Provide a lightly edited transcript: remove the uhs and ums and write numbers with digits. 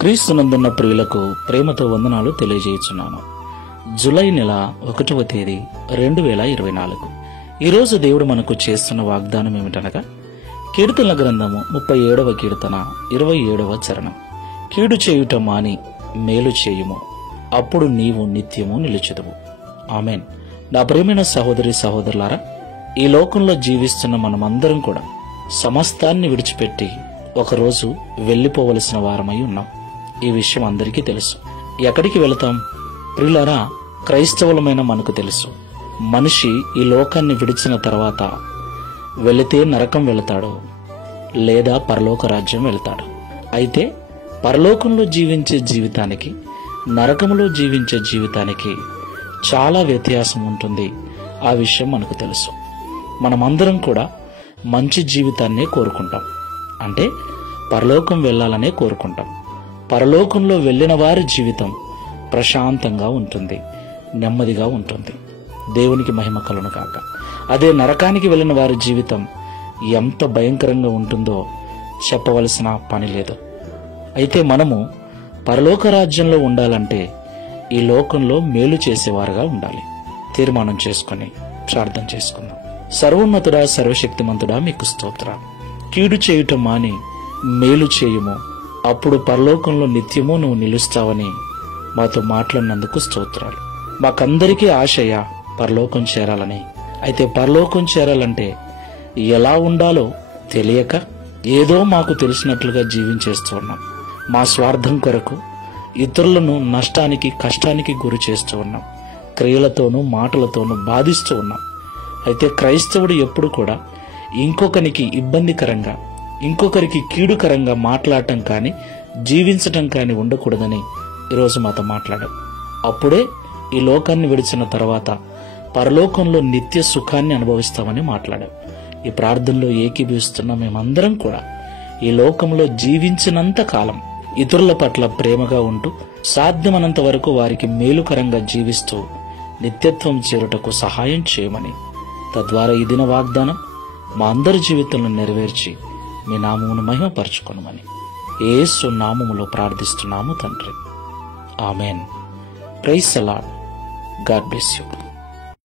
క్రీస్తునందున్న ప్రియులకు ప్రేమతో వందనాలు తెలియజేయుచున్నాను. జూలై నెల 1వ తేదీ 2024. ఈరోజు దేవుడు మనకు చేస్తున్న వాగ్దానం ఏమిటనగా, కీర్తనల గ్రంథము 37వ కీర్తన 27వ చరణం. కీడు చేయుట మాని మేలు చేయుము, అప్పుడు నీవు నిత్యము నిలుచుదువు. ఆమెన్. నా ప్రియమైన సహోదరి సహోదరులారా, ఈ లోకంలో జీవిస్తున్న మనమందరం కూడా సమస్తాన్ని విడిచిపెట్టి ఒకరోజు వెళ్లిపోవలసిన వారమై ఉన్నాం. ఈ విషయం అందరికీ తెలుసు. ఎక్కడికి వెళతాం? ప్రియులారా, క్రైస్తవులమైన మనకు తెలుసు, మనిషి ఈ లోకాన్ని విడిచిన తర్వాత వెళితే నరకం వెళతాడు, లేదా పరలోక రాజ్యం వెళతాడు. అయితే పరలోకంలో జీవించే జీవితానికి, నరకంలో జీవించే జీవితానికి చాలా వ్యత్యాసం ఉంటుంది. ఆ విషయం మనకు తెలుసు. మనమందరం కూడా మంచి జీవితాన్నే కోరుకుంటాం, అంటే పరలోకం వెళ్ళాలనే కోరుకుంటాం. పరలోకంలో వెళ్ళిన వారి జీవితం ప్రశాంతంగా ఉంటుంది, నెమ్మదిగా ఉంటుంది. దేవునికి మహిమ కలుగును గాక. అదే నరకానికి వెళ్ళిన వారి జీవితం ఎంత భయంకరంగా ఉంటుందో చెప్పవలసిన పని లేదు. అయితే మనము పరలోక రాజ్యంలో ఉండాలంటే ఈ లోకంలో మేలు చేసేవారుగా ఉండాలి. తీర్మానం చేసుకుని ప్రార్థన చేసుకుందాం. సర్వోన్నతుడా, సర్వశక్తిమంతుడా, మీకు స్తోత్రాలు. కీడు చేయుట మాని మేలు చేయుము, అప్పుడు పరలోకంలో నిత్యము నువ్వు నిలుస్తావని మాతో మాట్లాడినందుకు స్తోత్రాలు. మాకందరికీ ఆశయ పరలోకం చేరాలని. అయితే పరలోకం చేరాలంటే ఎలా ఉండాలో తెలియక ఏదో మాకు తెలిసినట్లుగా జీవించేస్తూ ఉన్నాం. మా స్వార్థం కొరకు ఇతరులను నష్టానికి, కష్టానికి గురి చేస్తూ ఉన్నాం. క్రియలతోనూ మాటలతోనూ బాధిస్తూ ఉన్నాం. అయితే క్రైస్తవుడు ఎప్పుడు కూడా ఇంకొకరికి ఇబ్బందికరంగా, ఇంకొకరికి కీడుకరంగా మాట్లాడటం కానీ, జీవించటం కానీ ఉండకూడదని ఈరోజు మాతో మాట్లాడాం. అప్పుడే ఈ లోకాన్ని విడిచిన తర్వాత పరలోకంలో నిత్య సుఖాన్ని అనుభవిస్తామని మాట్లాడాం. ఈ ప్రార్థనలో ఏకీభవిస్తున్న మేమందరం కూడా ఈ లోకంలో జీవించినంత కాలం ఇతరుల పట్ల ప్రేమగా ఉంటూ, సాధ్యమనంత వరకు వారికి మేలుకరంగా జీవిస్తూ నిత్యత్వం చేరుటకు సహాయం చేయమని, తద్వారా ఈ దిన వాగ్దానం మా అందరి జీవితంలో నెరవేర్చి మీ నామమును మహిమపరచుకొనుమని యేసు నామములో ప్రార్థిస్తున్నాము తండ్రి. Amen. Praise the Lord. God bless you.